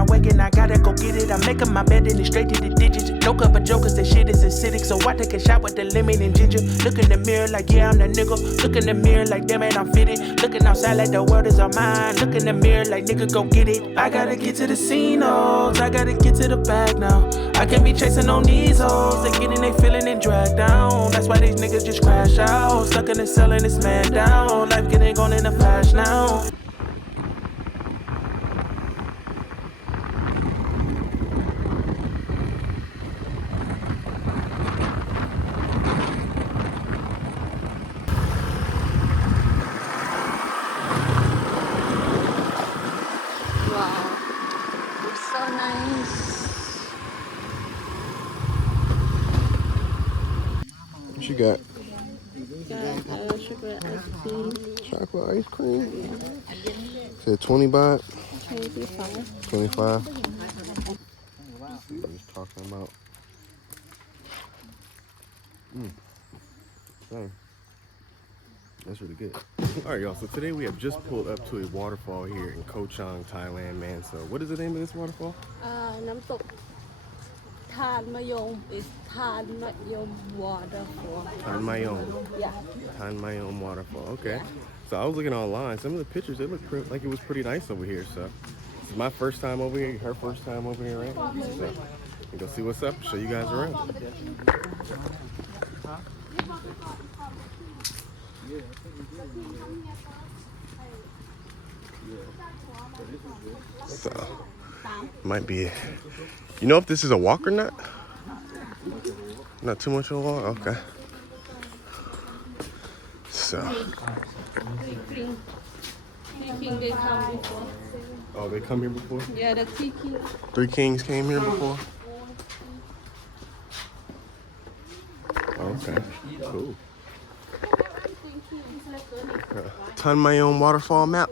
I wake and I gotta go get it. I'm making my bed and it's straight to the digits. No cup of jokers, that shit is acidic. So I take a shot with the lemon and ginger. Look in the mirror like, yeah, I'm the nigga. Look in the mirror like, damn it, I'm fitted. Looking outside like the world is all mine. Look in the mirror like, nigga, go get it. I gotta get to the scene, oh, I gotta get to the bag now. I can't be chasing on these hoes. They getting they feeling and dragged down. That's why these niggas just crash out. Stuck in the cell and it's man down. Life getting gone in a flash now. What you got? Chocolate ice cream. Chocolate ice cream? Said 20 baht? 25. 25. Let's see what he's talking about. Dang. That's really good. Alright, y'all, so today we have just pulled up to a waterfall here in Koh Chang, Thailand, man. So what is the name of this waterfall? Namtok Than Mayom is Than Mayom Waterfall. Than Mayom. Yeah. Than Mayom Waterfall. Okay. So I was looking online. Some of the pictures, they look like it was pretty nice over here. So this is my first time over here. Her first time over here, right? So we go see what's up. Show you guys around. So might be. You know if this is a walk or not? Not too much of a walk? Okay. So. King, they come before. Oh, they come here before? Yeah, the three kings. 3 kings came here before? Okay, cool. Ton my own waterfall map.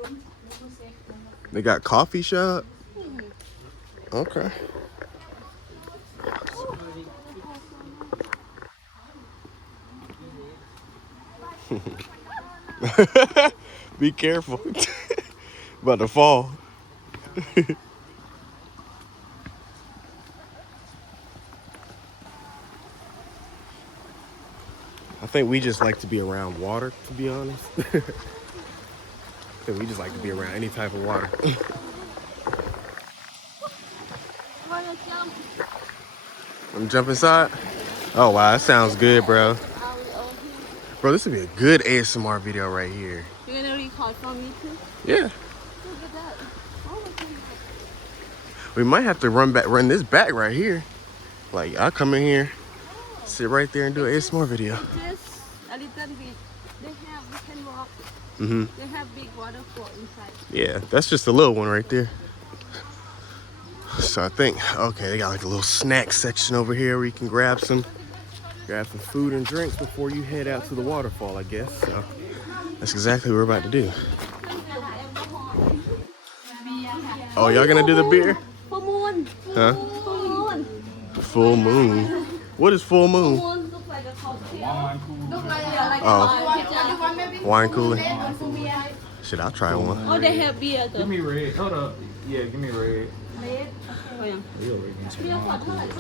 They got coffee shop. Okay. Be careful. About to fall. I think we just like to be around water, to be honest. I think we just like to be around any type of water. I'm jump inside? Oh wow, that sounds good, bro. Bro, this would be a good ASMR video right here. You're gonna record for me too? Yeah. Look at that. Oh, We might have to run this back right here. Like, I'll come in here, sit right there and do an ASMR video. just a little bit. We can walk. Mm-hmm. They have big waterfall inside. Yeah, that's just a little one right there. So I think, okay, they got like a little snack section over here where you can grab some food and drinks before you head out to the waterfall, I guess. So that's exactly what we're about to do. Oh, y'all gonna do the beer? Full moon. Huh? Full moon. Full moon. What is full moon? Full moon look like a cocktail. Look like Oh, wine cooler. Shit, I'll try one. Oh, they have beer though. Give me red. Hold up. Yeah, give me red.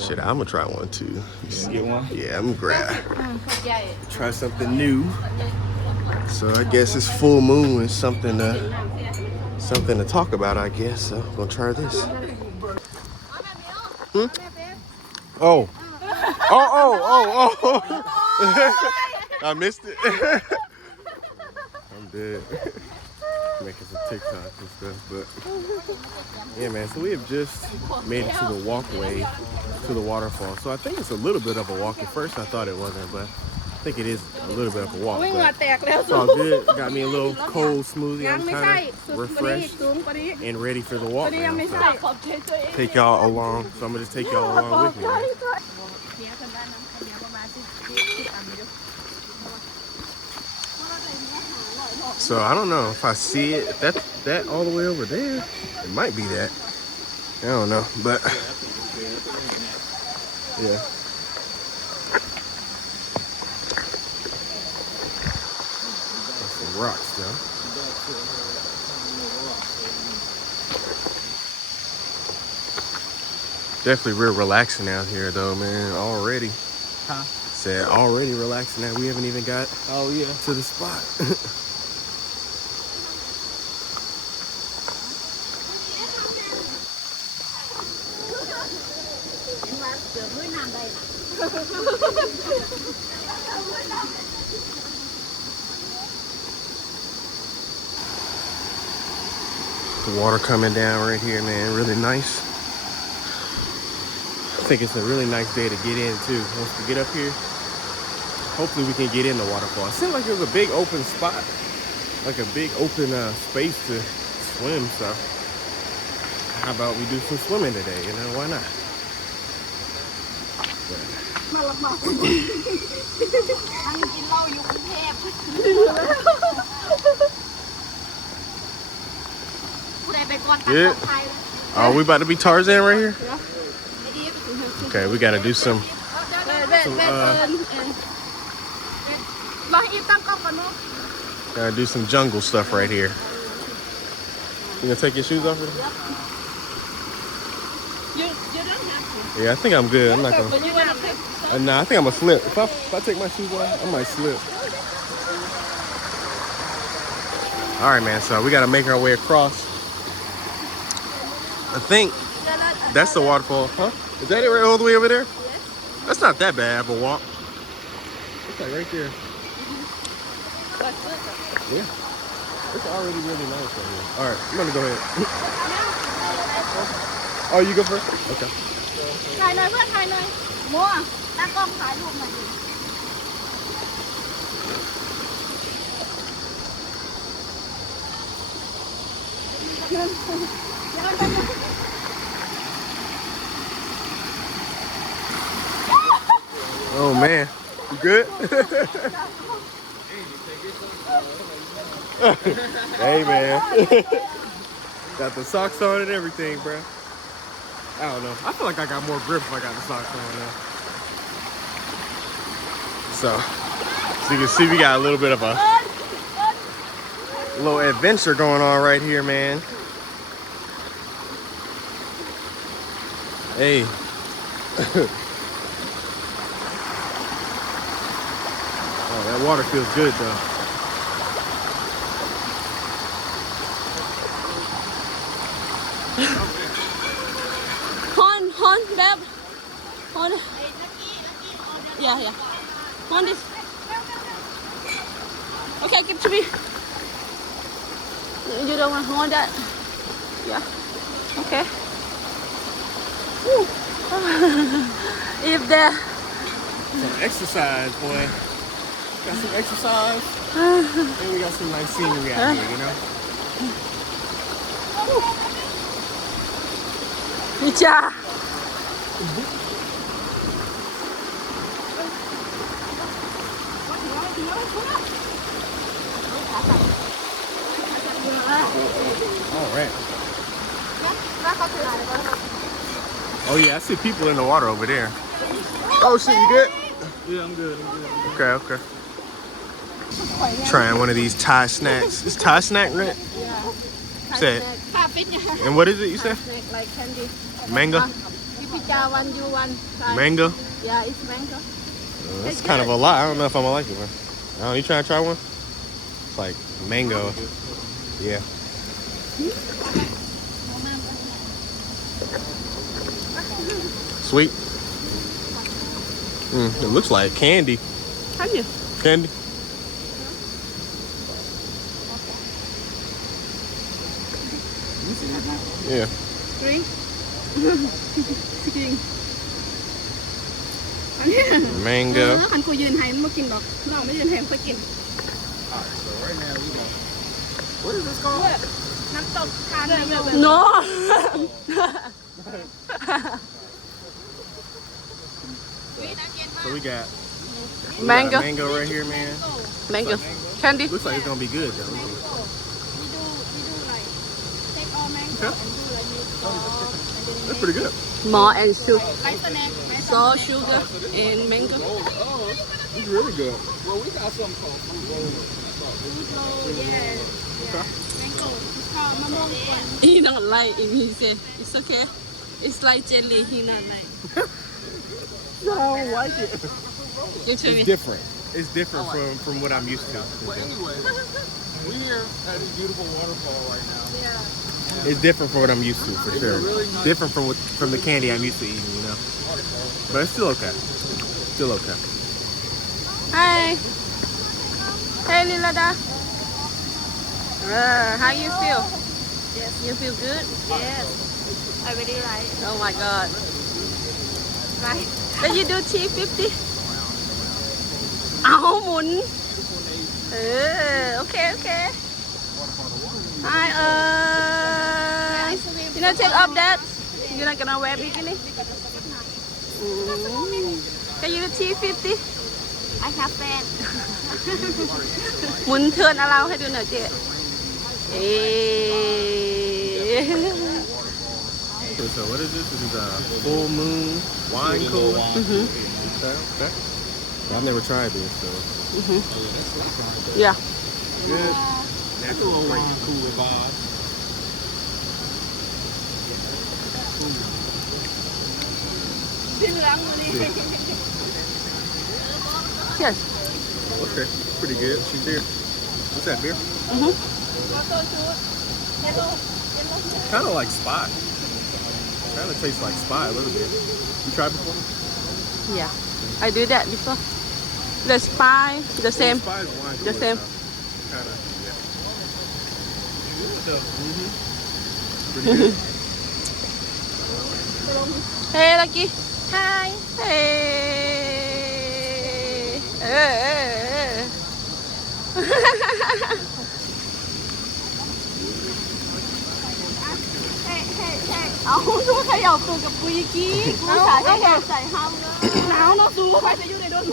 Shit, I'm gonna try one too. You see? Get one? Yeah, I'm gonna grab. Try something new. So I guess it's full moon is something to talk about, I guess. So I'm gonna try this. Oh. Oh. I missed it. I'm dead. Making some TikToks and stuff, but yeah, man. So we have just made it to the walkway to the waterfall. So I think it's a little bit of a walk. At first I thought it wasn't, but I think it is a little bit of a walk. But it's all good. Got me a little cold smoothie. I'm kind of refreshed and ready for the walk now. So take y'all along. So I'm gonna just take y'all along with me. Man. So I don't know if I see it. If that's that all the way over there. It might be that. I don't know, but yeah. That's some rocks though. Definitely real relaxing out here though, man. Already. Huh? Said already relaxing out. We haven't even got Oh yeah. to the spot. The water coming down right here, man. Really nice. I think it's a really nice day to get in too. Once we get up here, hopefully we can get in the waterfall. It seemed like it was a big open spot, like a big open space to swim. So how about we do some swimming today? You know, why not? Yeah. Oh, we about to be Tarzan right here? Okay, we gotta do some gotta do some jungle stuff right here. You gonna take your shoes off? Yeah, I think I'm good. I'm not gonna. Nah, I think I'm gonna slip. If I take my shoes off, I might slip. All right, man. So we gotta make our way across. I think that's the waterfall, huh? Is that it right all the way over there? Yes. That's not that bad of a walk. It's like right there. Yeah. It's already really nice right here. All right, I'm gonna go ahead. Oh, you go first? Okay. Oh man, you good? Hey man, got the socks on and everything, bro. I don't know. I feel like I got more grip if I got the socks on now. So you can see we got a little bit of a little adventure going on right here, man. Hey. Oh, that water feels good though. Hold, babe. Hold. Yeah. Hold this. Okay, give it to me. You don't want to hold that? Yeah. Okay. If there. Some exercise, boy. Got some exercise. And we got some nice scenery out here, you know? Yeah. All right. Oh yeah, I see people in the water over there. Oh shit, you good? Yeah, I'm good. Okay. Trying one of these Thai snacks. It's Thai snack, right? Yeah. Say it. And what is it you said? Snack like candy. Mango? Mango? Yeah, it's mango. That's kind of a lot. I don't know if I'm gonna like it, man. You trying to try one? It's like mango. Yeah. Sweet. It looks like candy. Candy. Yeah. Drink. Mango. What is this called? No. So we got Mango. mango right here, man. Mango. Candy. Looks like it's gonna be good though. Okay. That's pretty good. More and sugar. So sugar and mango. It's really good. Well, we got something called He don't like it. He said it's okay. It's like jelly. He not like. I don't like it. You tell me. It's different. It's different from what I'm used to. Well, anyway, we're here at this beautiful waterfall right now. It's different from what I'm used to, for sure. Different from the candy I'm used to eating, you know. But it's still okay. Still okay. Hi. Hey, Lilada. How you feel? Yes. You feel good? Yes, I really like. Oh my God. Right. Can you do T50? เอาหมุนโอเค Hi you know take off that you're not gonna wear bikini Can you do T50 I have fan. หมุนเทิร์นเอาให้ดูหน่อยเจ๊So what is this? This is a full moon wine cooler. Okay. I've never tried this, so. Yeah Good. Natural wine cooler vibe. Yes Okay. Pretty good. She's beer. What's that beer? Kind of like Spot. Kind of tastes like Spot a little bit. You tried before? Yeah I do that before the spy the same Spot is wine the cooler, same so kind of, yeah. Pretty good. Hey Lucky Hi Heyเอาดูขยับตัวกับกูยี่กี้กูสายใส่ห้ามหนาวเนาะสูใครจะอยู่ในโดน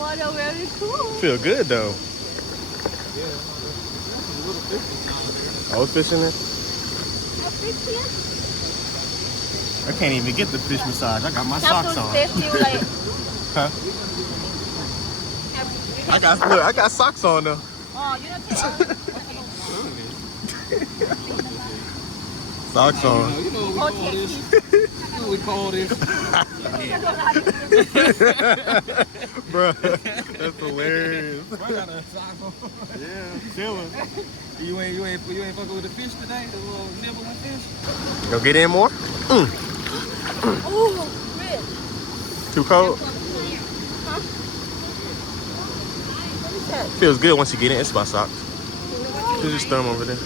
Water very cool Feel good though. I was fishing there. I can't even get the fish massage. I got my socks on. Huh? I got socks on though. Oh you don't take Socks on. You know what we call this? Bruh, that's hilarious. I got a sock on. Yeah, chilling. You ain't fucking with the fish today? The little nibbling fish? Go get in more? Oh red Too cold? Feels good once you get in. It's my socks. You just throw them over there.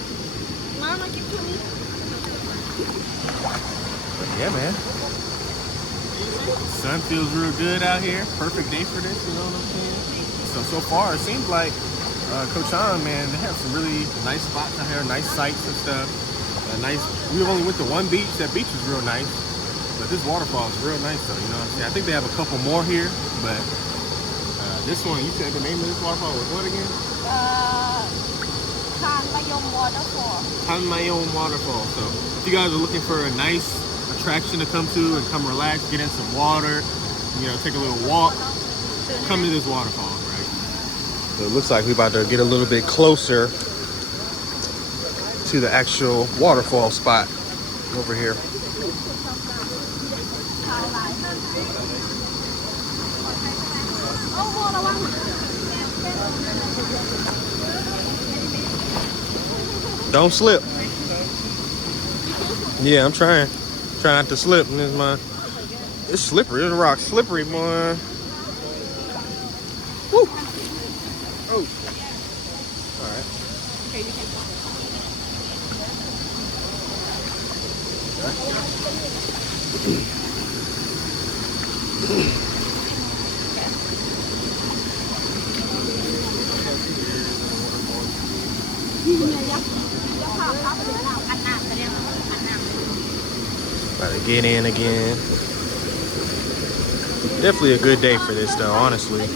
Mama keep to me Yeah, man. Sun feels real good out here. Perfect day for this, you know what I'm saying? So far, it seems like Coach Chan, man, they have some really nice spots out here, nice sights and stuff. We only went to one beach. That beach was real nice. But this waterfall is real nice, though, you know what I'm saying? I think they have a couple more here, but this one, you said the name of this waterfall was what again? Hanmayom Waterfall. So if you guys are looking for a nice attraction to come to and come relax, get in some water, you know, take a little walk, come to this waterfall, right? So it looks like we're about to get a little bit closer to the actual waterfall spot over here. Don't slip. Yeah, I'm trying. Trying not to slip. And it's slippery. This rock's slippery, boy. Woo. Oh. All right. Okay you can About to get in again. Definitely a good day for this, though, honestly.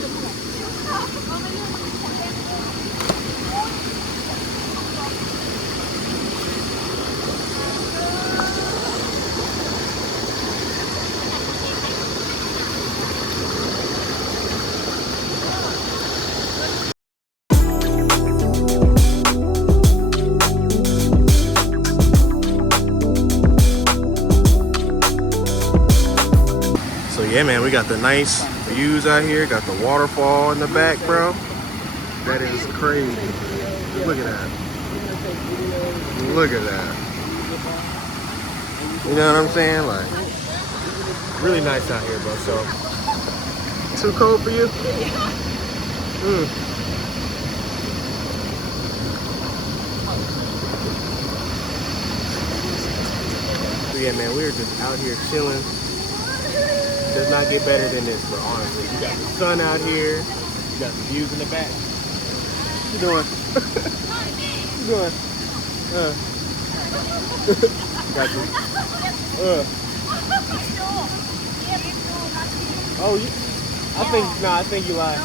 yeah, man, we got the nice views out here. Got the waterfall in the back, bro. That is crazy. Look at that. Look at that. You know what I'm saying? Like, really nice out here, bro. So, too cold for you? So yeah, man, we're just out here chilling. Does not get better than this, bro, honestly. You got the sun out here. You got the views in the back. What you doing? What you doing? Got you. Oh, I think you lied. I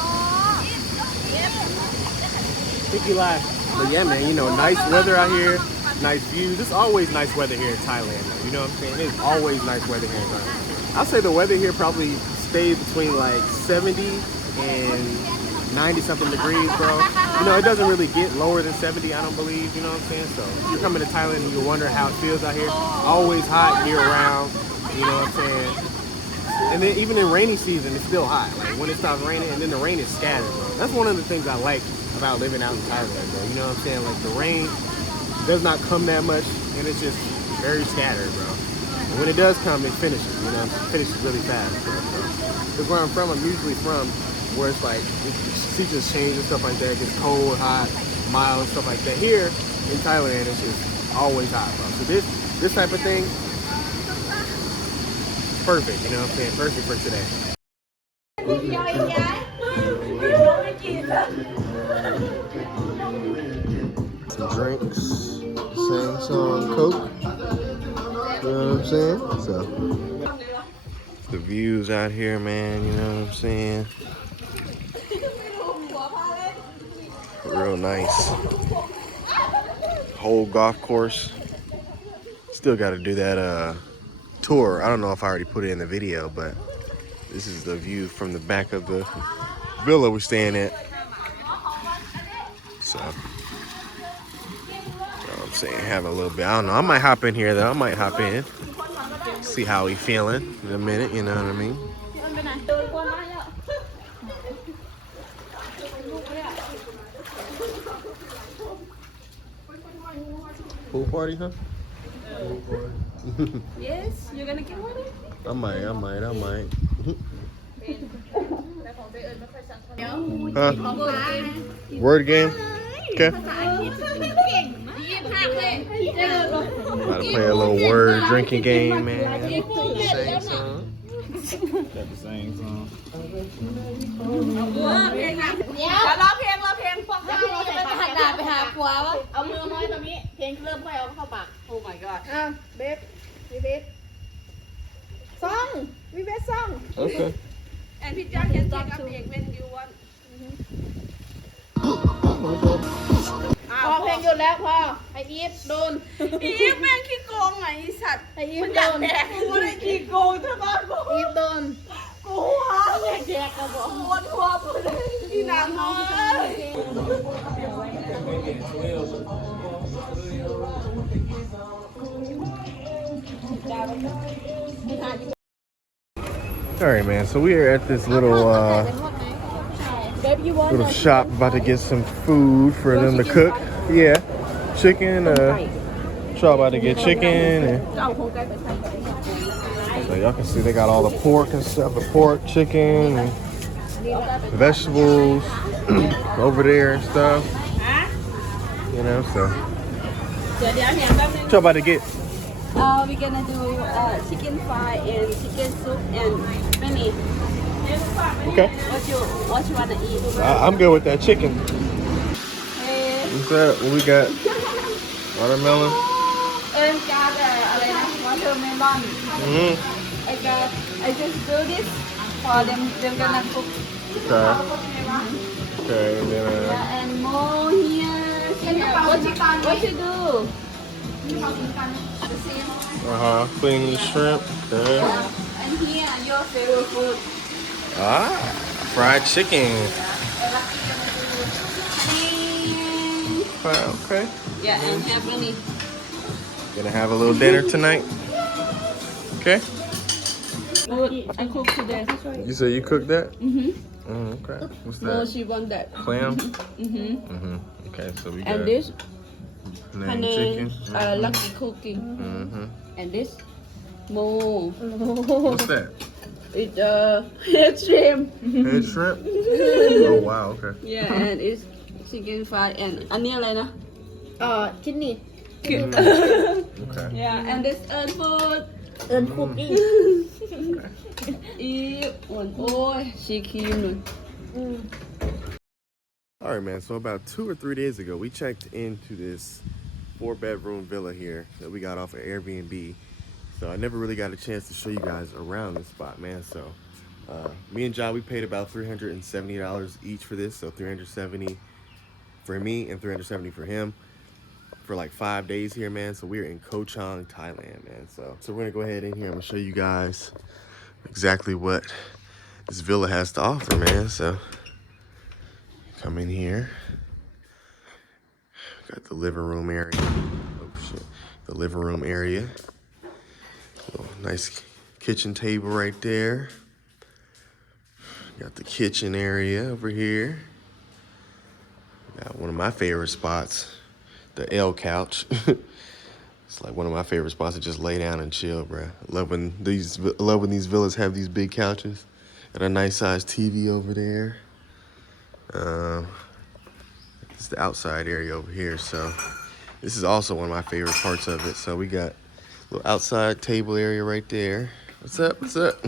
think you lied. But yeah, man, you know, nice weather out here. Nice views. It's always nice weather here in Thailand, though. You know what I'm saying? It's always nice weather here in Thailand. I'll say the weather here probably stays between like 70 and 90 something degrees, bro. You know, it doesn't really get lower than 70, I don't believe, you know what I'm saying? So if you're coming to Thailand and you're wondering how it feels out here, always hot year round, you know what I'm saying? And then even in rainy season, it's still hot. Like when it stops raining and then the rain is scattered, bro. That's one of the things I like about living out in Thailand, bro. You know what I'm saying? Like the rain does not come that much and it's just very scattered, bro. And when it does come, it finishes, you know, it finishes really fast, bro. Because where I'm from, I'm usually from where it's like, seasons change and stuff like that. It gets cold, hot, mild, and stuff like that. Here in Thailand, it's just always hot, bro. So this type of thing, perfect, you know what I'm saying? Perfect for today. Some drinks, same song, Coke. You know what I'm saying? So, the views out here, man, you know what I'm saying? Real nice. Whole golf course. Still got to do that tour. I don't know if I already put it in the video, but this is the view from the back of the villa we're staying at. So, you know what I'm saying? Have a little bit. I don't know. I might hop in here, though. I might hop in. See how he feeling in a minute, you know what I mean? Pool party, huh? Yes, you're gonna get one? I might. Huh? Word game? Okay. About to play a little word drinking game, man. Sing song. Got the same song. ร้องเพลงพวกเราจะไปหันหน้าไปหาผัววะเอามือห้อยตรงนี้เพลงเริ่มค่อยเอาเข้าปากโอ้ my god เบบวีเบสซองวีเบสซอง Okay. and พี่จ้า can take up egg when you want พอเพลงหยุดแล้วพอไออีฟโดนอีฟแม่งขี้โกงไงไอสัตว์ไออีฟโดนกูได้ขี้โกงใช่ปะอีฟโดนกูหาแยกๆกันบอกปวดหัวปวดที่นางน้อย All right, man. So we are at this little shop about to get some food for them to cook. Yeah, chicken. Shaw about to get chicken. And so y'all can see they got all the pork and stuff. The pork, chicken, and vegetables over there and stuff. You know, so. Shaw about to get. We're gonna do chicken fry and chicken soup and many. Okay. What you wanna eat? I'm good with that chicken. What's that? What we got? Watermelon. And got watermelon. I just do this for them. They're gonna cook. Okay. And then Yeah, and more here. What you do? clean the shrimp. Okay. And here your favorite food. Fried chicken. Okay. Yeah, and have money. Gonna have a little dinner tonight. Okay. Food I cook today. You say you cooked that? Okay. What's No, that? she want that. Clam? Okay, so we got And this, lamb honey, chicken. lucky cooking. And this, mo. What's that? It's head shrimp. Head shrimp? Oh wow, okay. Yeah, and it's chicken fried and อันนี้อะไรนะ kidney Okay. Yeah, and this food. เอิญคุกอีก อีอ้วนโอ้ยชีครีมเลย All right, man. So about 2 or 3 days ago, we checked into this 4-bedroom villa here that we got off of Airbnb. So I never really got a chance to show you guys around this spot, man. So me and John, we paid about $370 each for this. So $370 for me and $370 for him for like 5 days here, man. So we're in Koh Chang, Thailand, man. So we're gonna go ahead in here. I'm gonna show you guys exactly what this villa has to offer, man. So come in here. Got the living room area. Oh shit. The living room area. Little nice kitchen table right there. Got the kitchen area over here. Got one of my favorite spots, the L couch. It's like one of my favorite spots to just lay down and chill, bro. Love when these villas have these big couches. Got a nice sized TV over there. It's the outside area over here. So this is also one of my favorite parts of it. So we got a little outside table area right there. What's up? What's up?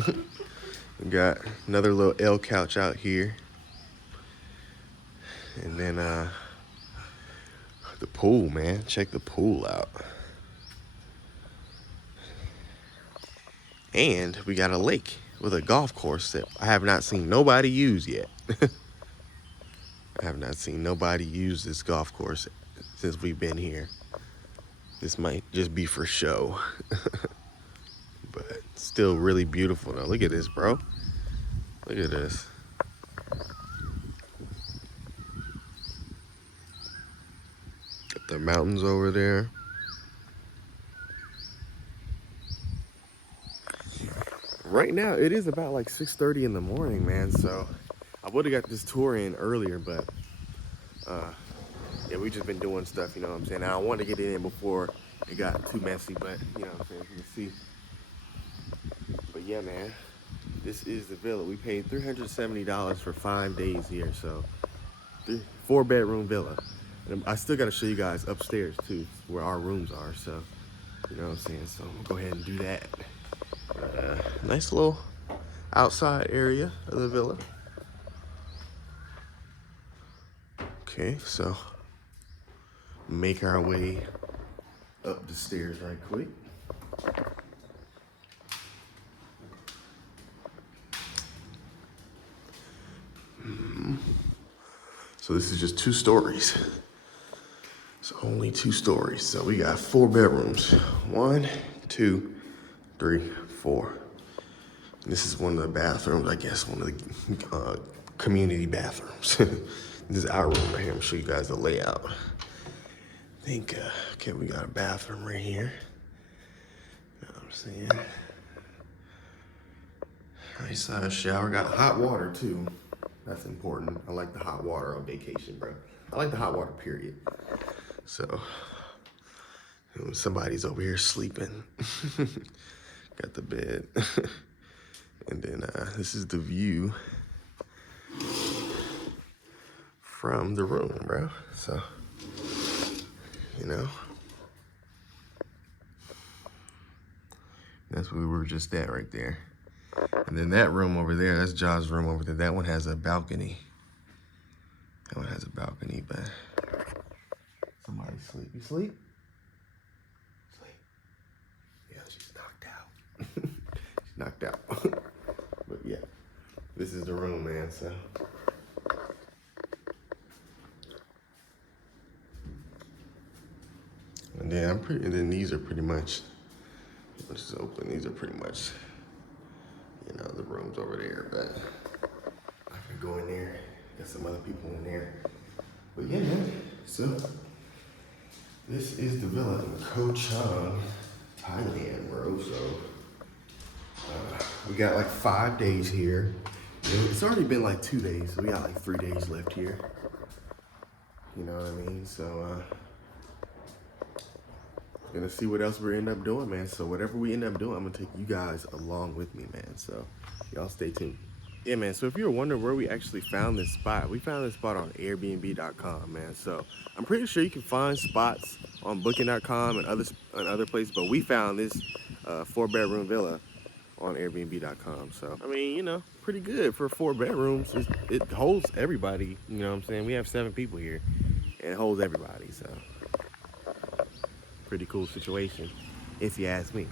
We got another little L couch out here. And then the pool, man. Check the pool out. And we got a lake with a golf course that I have not seen nobody use yet. I have not seen nobody use this golf course since we've been here. This might just be for show. But still really beautiful though. Look at this, bro. Look at this. Got the mountains over there. Right now, it is about like 6:30 in the morning, man. So I would have got this tour in earlier, but yeah, we just been doing stuff, you know what I'm saying? I don't want to get it in before it got too messy, but you know what I'm saying? You can see. But yeah, man, this is the villa. We paid $370 for 5 days here, so 4-bedroom villa. And I still got to show you guys upstairs too, where our rooms are. So you know what I'm saying? So we'll go ahead and do that. Nice little outside area of the villa. Okay, so make our way up the stairs right quick. So this is just 2 stories. It's only 2 stories. So we got 4 bedrooms. 1, 2, 3, 4. And this is one of the bathrooms, I guess, one of the community bathrooms. This is our room right here. I'm gonna show you guys the layout. I think, okay, we got a bathroom right here. You know what I'm saying? Nice size shower. Got hot water too. That's important. I like the hot water on vacation, bro. I like the hot water, period. So, somebody's over here sleeping. Got the bed. And then this is the view from the room, bro. So, you know, that's where we were just at right there. And then that room over there, that's John's room over there. That one has a balcony. That one has a balcony, but somebody sleep. You sleep? Sleep. Yeah, she's knocked out. She's knocked out. But yeah, this is the room, man, so. And then these are pretty much, let's just open, these are pretty much, you know, the rooms over there, but I can go in there, got some other people in there. But yeah, man, so this is the villa in Koh Chang, Thailand, bro. So We got like 5 days here. It's already been like 2 days, so we got like 3 days left here. You know what I mean? So, gonna see what else we end up doing, man. So whatever we end up doing, I'm gonna take you guys along with me, man. So y'all stay tuned. Yeah, man, so if you were wondering where we actually found this spot, we found this spot on Airbnb.com, man. So I'm pretty sure you can find spots on Booking.com and other places, but we found this 4-bedroom villa on Airbnb.com. So, I mean, you know, pretty good for 4 bedrooms. It holds everybody, you know what I'm saying? We have 7 people here, and it holds everybody, so pretty cool situation, if you ask me.